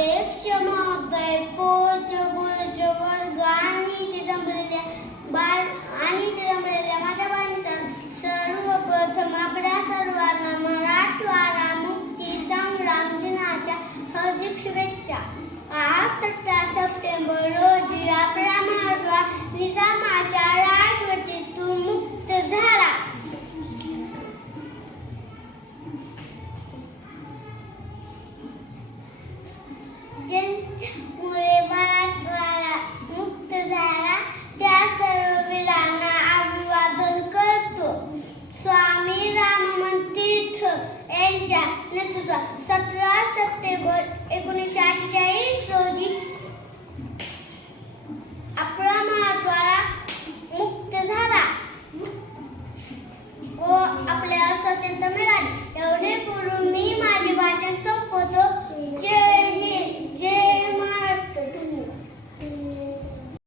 अध्यक्ष महोदय, पोच गुरुज वर्ग आणि ते जमलेल्या माझ्या बाळांचा सर्वप्रथम आपल्या सर्वांना मराठवाडा मुक्ती संग्राम दिनाच्या हार्दिक शुभेच्छा. आज 17 सप्टेंबर रोजी आपला मराठवाडा निजामाच्या राजवटीतून मुक्त झाला. ज्यांच्यामुळे मराठवाडा मुक्त झाला त्या सर्व वीरांना अभिवादन करतो. स्वामी राममन तीर्थ यांच्या नेतृत्वात 17 सप्टेंबर 1948 रोजी आपला मराठवाडा मुक्त झाला व आपल्याला स्वातंत्र्य मिळाले.